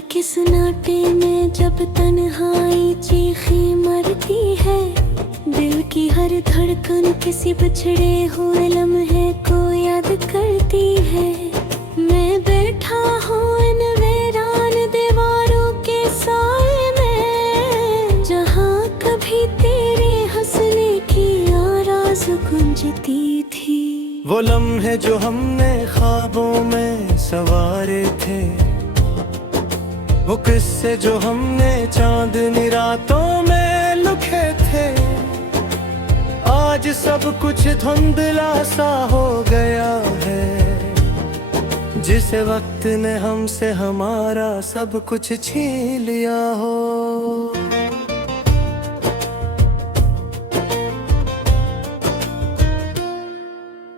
के सन्नाटे में जब तन्हाई चीखी मरती है, दिल की हर धड़कन किसी बिछड़े हुए लम्हे को याद करती है। मैं बैठा हूँ इन वीरान दीवारों के साए में, जहाँ कभी तेरे हंसने की आवाज़ गूंजती थी। वो लम्हे जो हमने ख्वाबों में सवारे थे, वो किस्से जो हमने चांदनी रातों में लिखे थे, आज सब कुछ धुंधला सा हो गया है। जिस वक्त ने हमसे हमारा सब कुछ छीन लिया हो।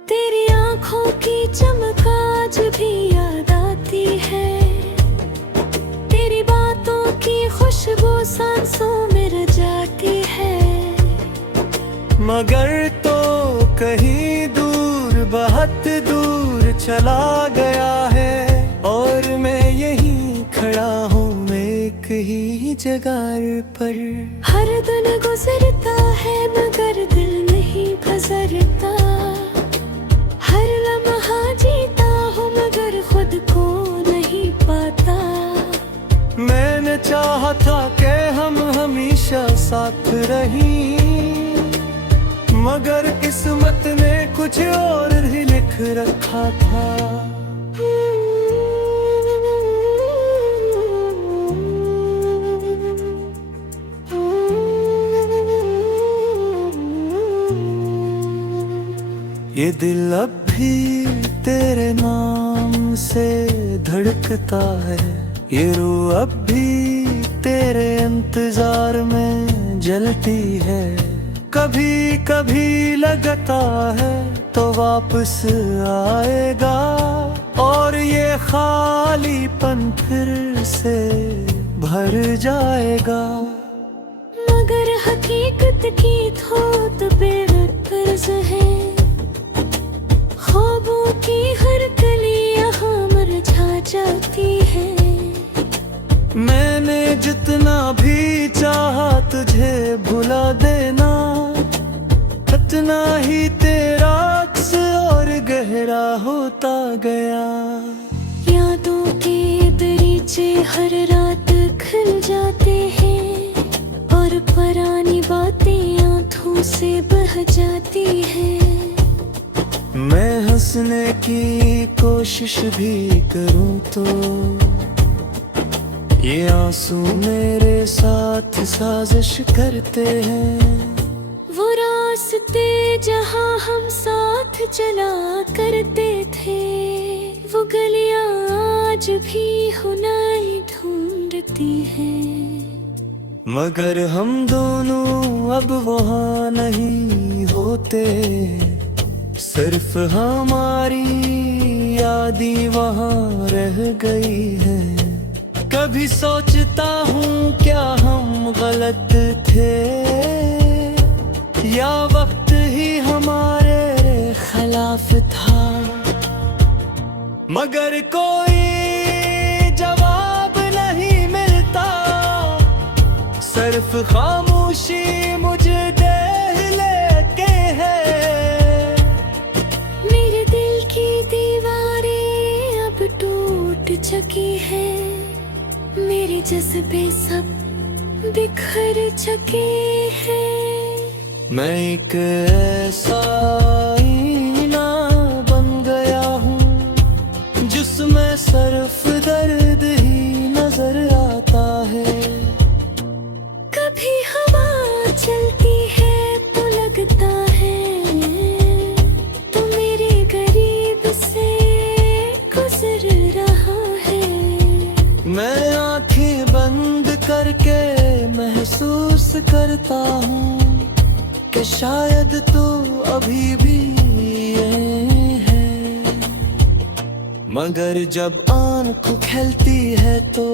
तेरी आंखों की चमक आज भी याद आती है, तेरी बातों की खुशबू सांसों में रह जाती है। मगर तो कहीं दूर, बहुत दूर चला गया है, और मैं यहीं खड़ा हूँ एक ही जगह पर। हर दिन गुजरता है मगर दिल नहीं गुजरता, हर लम्हा जीता हूँ मगर खुद को नहीं पाता। मैंने चाहा था कि हम हमेशा साथ रहें, मगर किस्मत ने कुछ और ही लिख रखा था। ये दिल अब भी तेरे नाम से धड़कता है, ये रूह अब भी तेरे इंतजार में जलती है। कभी कभी लगता है तो वापस आएगा, और ये खालीपन फिर से भर जाएगा। मगर हकीकत की थोत बेवफर्ज है, ख्वाबों की हर कली यहाँ मुरझा जाती है। मैंने जितना भी चाहा तुझे भुला देना, उतना ही तेरा अक्स और गहरा होता गया। यादों के दरीचे हर रात खुल जाते हैं, और पुरानी बातें आंखों से बह जाती हैं। मैं हंसने की कोशिश भी करूं तो ये आंसू मेरे साथ साजिश करते हैं। वो रास्ते जहाँ हम साथ चला करते थे, वो गलियाँ आज भी हुनाई ढूंढती हैं। मगर हम दोनों अब वहाँ नहीं होते, सिर्फ हमारी यादें वहाँ रह गई है। कभी सोचता हूँ क्या हम गलत थे, या वक्त ही हमारे खिलाफ था। मगर कोई जवाब नहीं मिलता, सिर्फ खामोशी मुझे देह लेके है। मेरे दिल की दीवारें अब टूट चुकी है, मेरे जज्बे सब बिखर चुके हैं। मैं एक ऐसा आईना बन गया हूँ, जिसमें सिर्फ दर्द ही नजर आता है। कभी हवा चलती है तो लगता है तो मेरे करीब से गुजर रहा है। मैं आंखें बंद करके महसूस करता हूँ कि शायद तो अभी भी यहीं है। मगर जब आँख खुलती है तो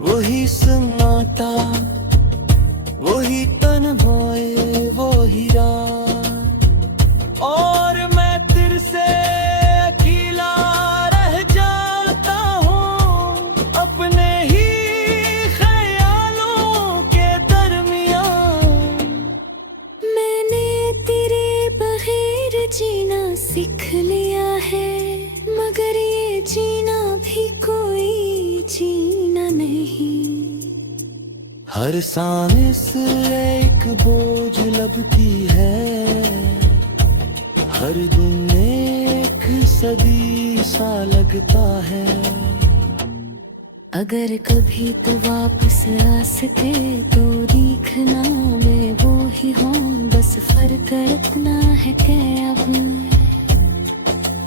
वही सन्नाटा, वही तन्हाई, वही रात, और मैं तेरे से अकेला रह जाता हूँ। जीना सीख लिया है, मगर ये जीना भी कोई जीना नहीं। हर सांस एक बोझ लगती है, हर दिन एक सदी सा लगता है। अगर कभी तो वापस आ सके तो देखना मैं वो ही हूँ, बस फर्क इतना है कि अब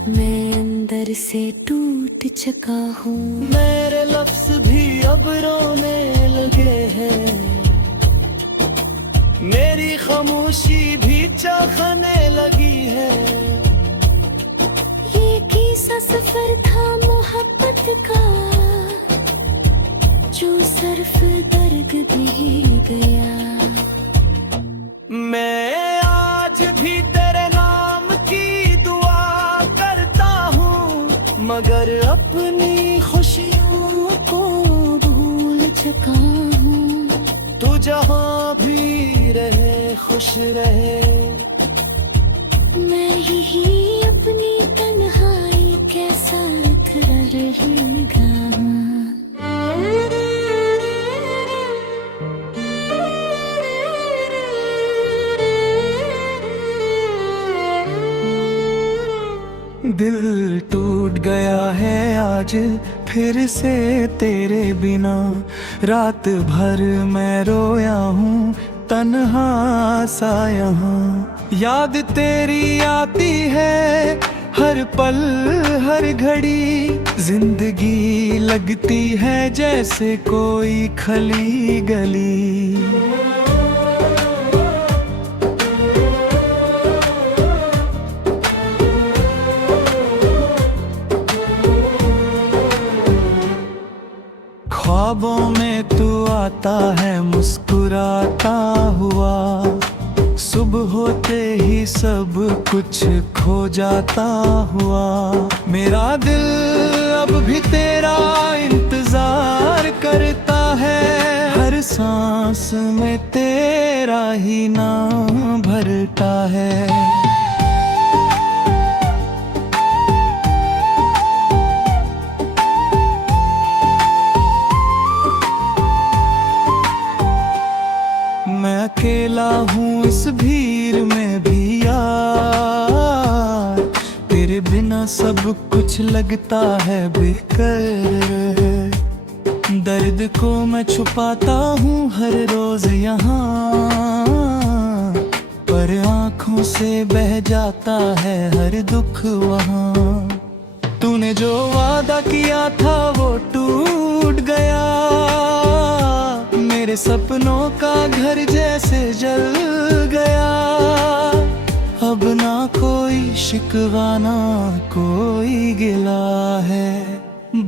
मैं अंदर से टूट चुका हूँ। मेरे लफ्ज भी अब रोने लगे हैं, मेरी खामोशी भी चाहने लगी है। ये किस्सा सफर था मोहब्बत का, जो सिर्फ दर्द भी गया। मैं आज भी तेरे नाम की दुआ करता हूँ, मगर अपनी खुशियों को भूल चुका हूँ। तू जहाँ भी रहे खुश रहे, मैं ही अपनी तन्हाई के साथ रहेगा। दिल टूट गया है आज फिर से तेरे बिना, रात भर मैं रोया हूँ तन्हा सा यहाँ। याद तेरी आती है हर पल हर घड़ी, जिंदगी लगती है जैसे कोई खली गली। ख्वाबों में तू आता है मुस्कुराता हुआ, सुबह होते ही सब कुछ खो जाता हुआ। मेरा दिल अब भी तेरा इंतजार करता है, हर सांस में तेरा ही नाम भरता है। मैं अकेला हूँ इस भीड़ में भी यार, तेरे बिना सब कुछ लगता है बेकार। दर्द को मैं छुपाता हूँ हर रोज यहाँ, पर आँखों से बह जाता है हर दुख वहाँ। तूने जो वादा किया था वो टूट गया, मेरे सपनों का घर जैसे जल गया। अब ना कोई शिकवा ना कोई गिला है,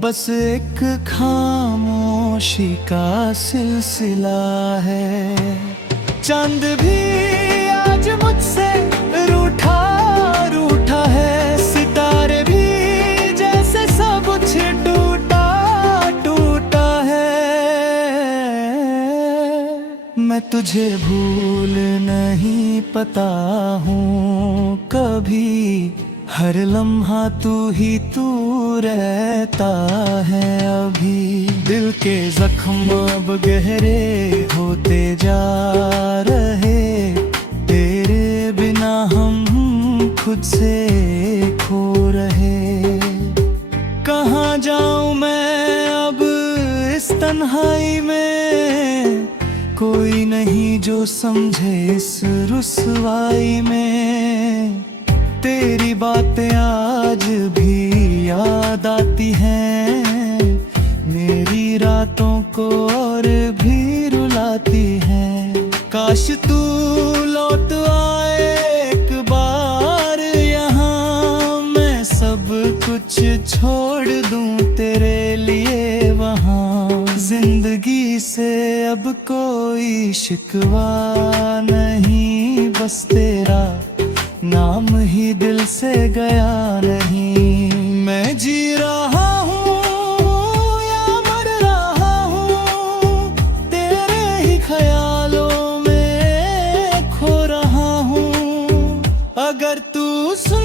बस एक खामोशी का सिलसिला है। चांद भी आज मुझसे रूठा रूठा है, सितारे भी जैसे सब कुछ टूटा टूटा है। मैं तुझे भूल नहीं पाता हूँ कभी, हर लम्हा तू ही तू रहता है अभी। दिल के जख्म अब गहरे होते जा रहे, तेरे बिना हम खुद से खो रहे। कहाँ जाऊँ मैं अब इस तन्हाई में, कोई नहीं जो समझे इस रुसवाई में। तेरी बातें आज भी याद आती हैं, मेरी रातों को और भी रुलाती हैं। काश तू लौट आए एक बार यहाँ, मैं सब कुछ छोड़ दूँ तेरे लिए वहाँ। जिंदगी से अब कोई शिकवा नहीं, बस तेरा नाम ही दिल से गया नहीं। मैं जी रहा हूँ या मर रहा हूँ, तेरे ही ख्यालों में खो रहा हूँ। अगर तू सुन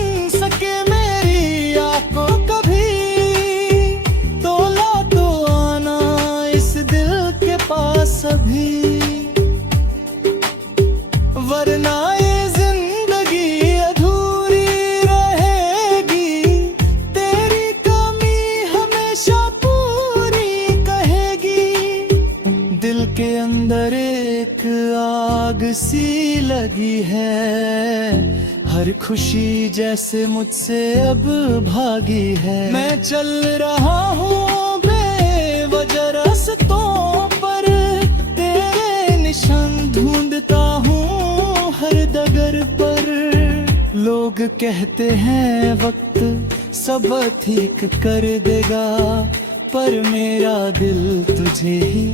सी लगी है, हर खुशी जैसे मुझसे अब भागी है। मैं चल रहा हूँ बेवजह रास्तों पर, तेरे निशान ढूंढता हूँ हर डगर पर। लोग कहते हैं वक्त सब ठीक कर देगा, पर मेरा दिल तुझे ही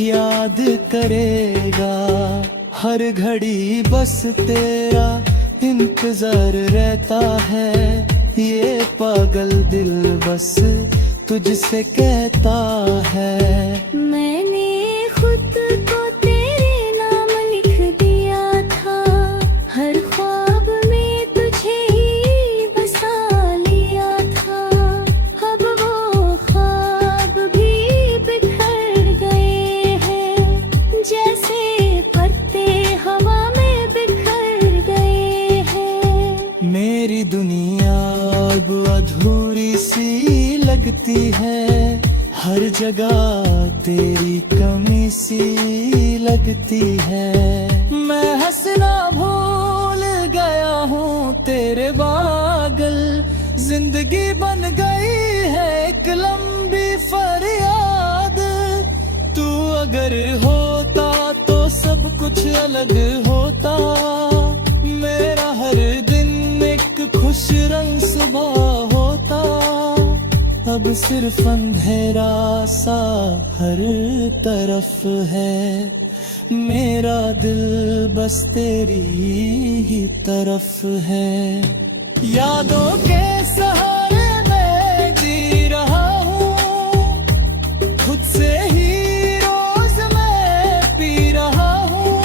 याद करेगा। हर घड़ी बस तेरा इंतजार रहता है, ये पागल दिल बस तुझसे कहता है। मैंने खुद को तेरे नाम लिख दिया था, हर ख्वाब में तुझे ही बसा लिया था। अब वो ख्वाब भी बिखर गए हैं, जैसे पत्ते हवा में बिखर गए हैं। मेरी दुनिया अब अधूरी सी लगती है, हर जगह तेरी कमी सी लगती है। मैं हंसना भूल गया हूँ तेरे पागल, जिंदगी बन गई है एक लंबी फरियाद। तू अगर होता तो सब कुछ अलग होता, मेरा हर दिन एक खुश रंग सुबह होता। अब सिर्फ अंधेरा सा हर तरफ है, मेरा दिल बस तेरी ही तरफ है। यादों के सहारे मैं जी रहा हूँ, खुद से ही रोज मैं पी रहा हूँ।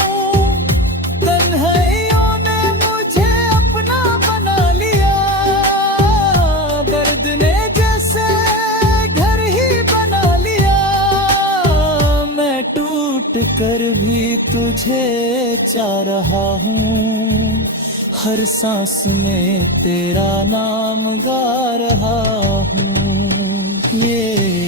तन्हाइयों ने मुझे अपना बना लिया, दर्द ने जैसे घर ही बना लिया। मैं टूट कर भी तुझे चाह रहा हूँ, हर सांस में तेरा नाम गा रहा हूँ। ये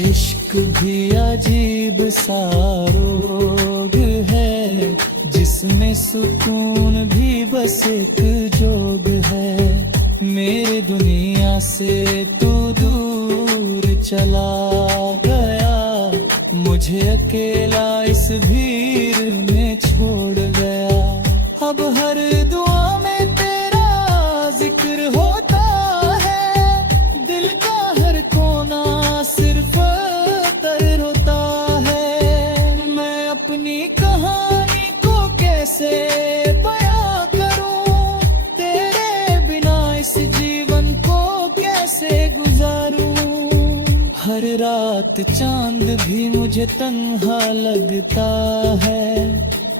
इश्क भी अजीब सा रोग है, जिसमें सुकून भी बस एक जोग है। मेरे दुनिया से तू दूर चला गया, मुझे अकेला इस भीड़ में छोड़ गया। अब हर दुआ में तेरा जिक्र होता है, दिल का हर कोना सिर्फ तर होता है। मैं अपनी कहानी को कैसे बयां करूं, तेरे बिना इस जीवन को कैसे गुजारूं। हर रात चांद भी मुझे तन्हा लगता है,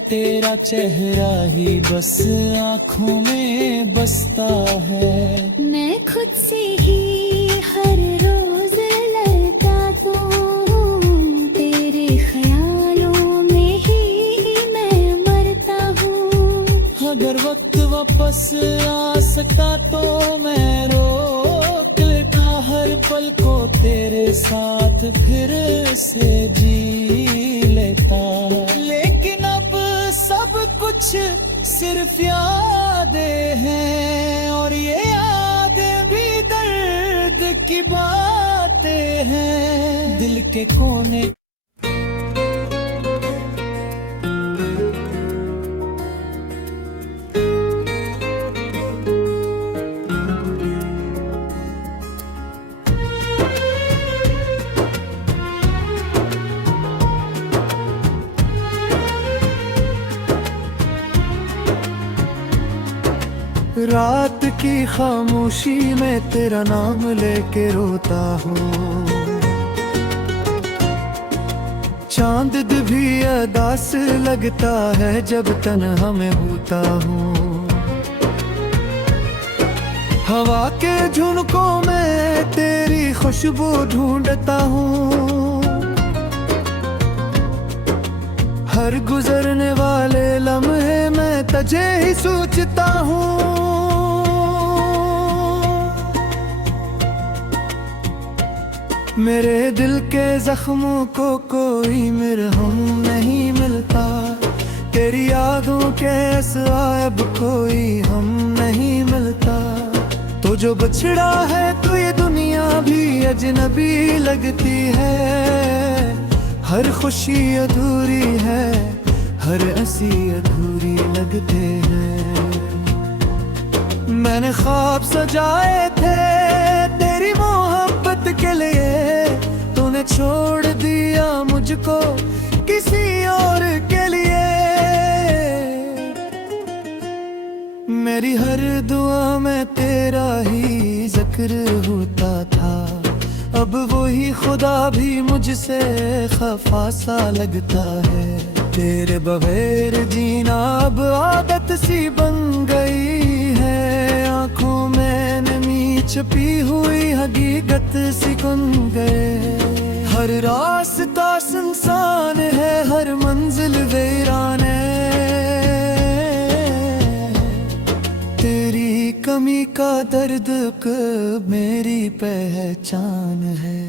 तेरा चेहरा ही बस आँखों में बसता है। मैं खुद से ही हर रोज लड़ता हूँ, तेरे ख्यालों में ही मैं मरता हूँ। अगर वक्त वापस आ सकता तो मैं रोक लेता हर पल को, तेरे साथ फिर से जी लेता। लेकिन अब सब कुछ सिर्फ यादें हैं, और ये यादें भी दर्द की बातें हैं। दिल के कोने रात की खामोशी में तेरा नाम लेके रोता हूँ। चांद भी अदास लगता है जब तन्हा में होता हूँ। हवा के झुनकों में तेरी खुशबू ढूंढता हूँ। हर गुजरने वाले लम्हे में तुझे ही सोचता हूँ। मेरे दिल के जख्मों को कोई मरहम नहीं मिलता, तेरी यादों के सिवा अब कोई हम नहीं मिलता। तो जो बछड़ा है तो ये दुनिया भी अजनबी लगती है। हर खुशी अधूरी है, हर हंसी अधूरी लगते हैं। मैंने ख्वाब सजाए थे तेरी मोहब्बत के लिए, तूने छोड़ दिया मुझको किसी और के लिए। मेरी हर दुआ में तेरा ही जिक्र होता था, अब वही खुदा भी मुझसे खफा सा लगता है। तेरे बगैर जीना अब आदत सी बन गई है। आंखों में नमी छुपी हुई हकीकत सी गुम गए। हर रास्ता सुनसान है, हर मंजिल वीरान है। तेरी कमी का दर्द कब मेरी पहचान है।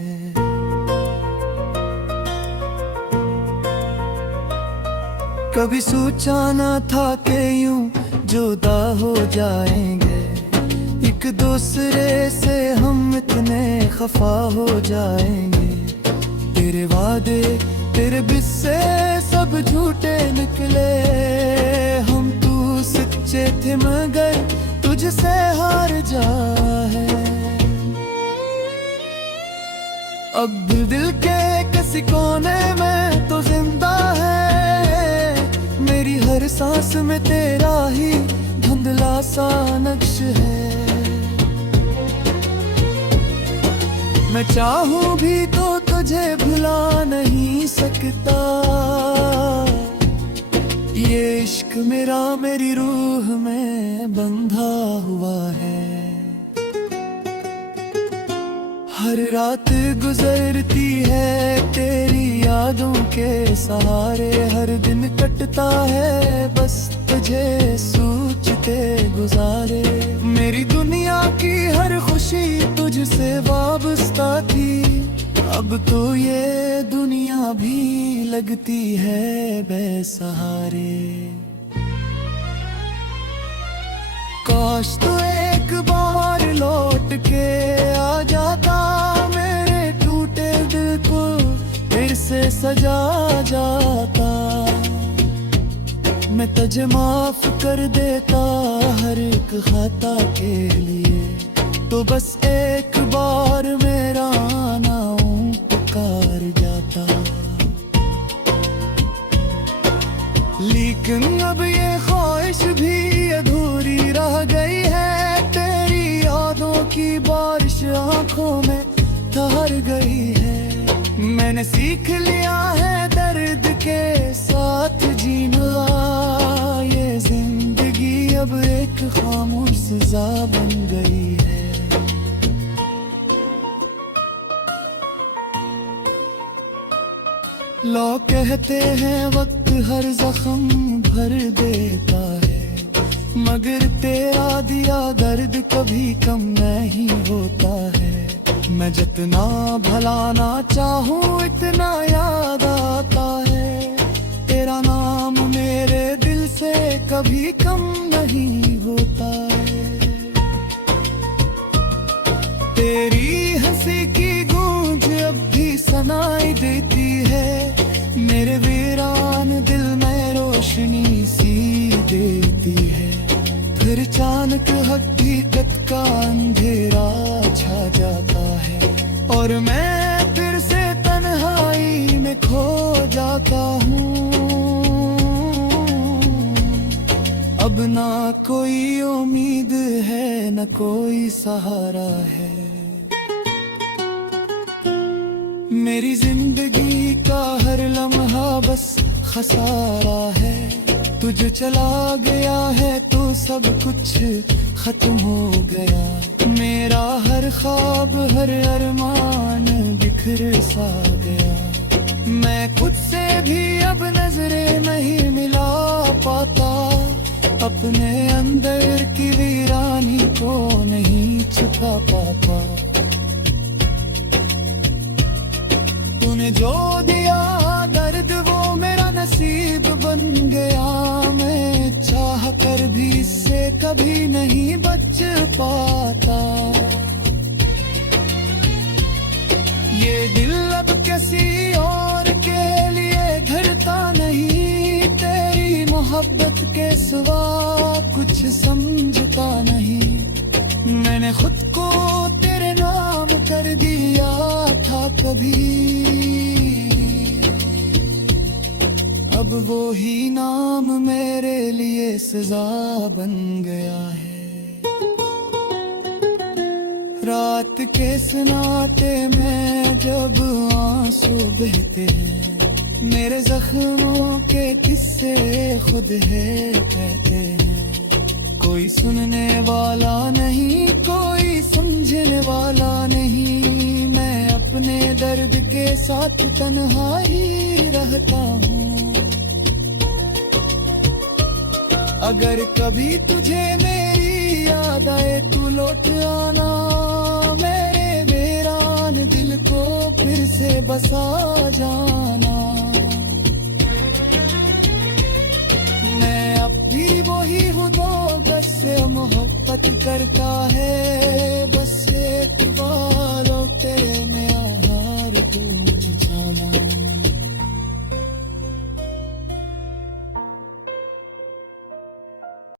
कभी सोचा न था कि यूं जुदा हो जाएंगे, एक दूसरे से हम इतने खफा हो जाएंगे। तेरे वादे तेरे बिस्से सब झूठे निकले, हम तू सच्चे थे मगर तुझसे हार जाए। अब दिल के किसी कोने में तो जिंदा है, मेरी हर सांस में तेरा ही धुंधला सा नक्श है। मैं चाहूं भी तो तुझे भुला नहीं सकता, ये इश्क मेरा मेरी रूह में बंधा हुआ है। हर रात गुजरती है तेरी यादों के सहारे, हर दिन कटता है बस तुझे सोचते गुजारे। मेरी दुनिया की हर खुशी तुझसे वाबस्ता थी, अब तो ये दुनिया भी लगती है बेसहारे। काश तो एक बार लौट के आ जाता, मेरे टूटे दिल को फिर से सजा जाता। मैं तुझे माफ कर देता हर एक खता के लिए, तो बस एक बार मेरा नाम पुकार जाता। लेकिन अब ये ख्वाहिश भी अधूरी रह गई है, तेरी यादों की बारिश आंखों में ठहर गई है। मैंने सीख लिया है दर्द के साथ जीना, ये जिंदगी अब एक खामोश सजा बन गई है। लोग कहते हैं वक्त हर जख्म भर देता है, मगर तेरा दिया दर्द कभी कम नहीं होता है। मैं जितना भलाना चाहूँ इतना याद आता है, तेरा नाम मेरे दिल से कभी कम नहीं होता है। तेरी हंसी की गूंज अब भी सुनाई देती है, मेरे वीरान दिल में रोशनी सी देती है। फिर अचानक हकीकत का अंधेरा छा जाता है, और मैं फिर से तन्हाई में खो जाता हूँ। अब ना कोई उम्मीद है न कोई सहारा है, मेरी जिंदगी का हर लम्हा बस खसारा है। तुझ चला गया है तो सब कुछ खत्म हो गया, मेरा हर ख्वाब हर अरमान बिखर सा गया। मैं खुद से भी अब नजरें नहीं मिला पाता, अपने अंदर की वीरानी को नहीं छुपा पाता। तूने जो दिया दर्द वो मेरा नसीब बन गया, भी इससे कभी नहीं बच पाता। ये दिल अब किसी और के लिए धड़का नहीं, तेरी मोहब्बत के सिवा कुछ समझता नहीं। मैंने खुद को तेरे नाम कर दिया था कभी, अब वो ही नाम मेरे लिए सजा बन गया है। रात के सन्नाटे में जब आंसू बहते हैं, मेरे जख्मों के किस्से खुद है कहते हैं। कोई सुनने वाला नहीं, कोई समझने वाला नहीं, मैं अपने दर्द के साथ तन्हा ही रहता हूँ। अगर कभी तुझे मेरी याद आए तू लौट आना, मेरे वीरान दिल को फिर से बसा जाना। मैं अब भी वही हूँ, दो गज से मोहब्बत करता है,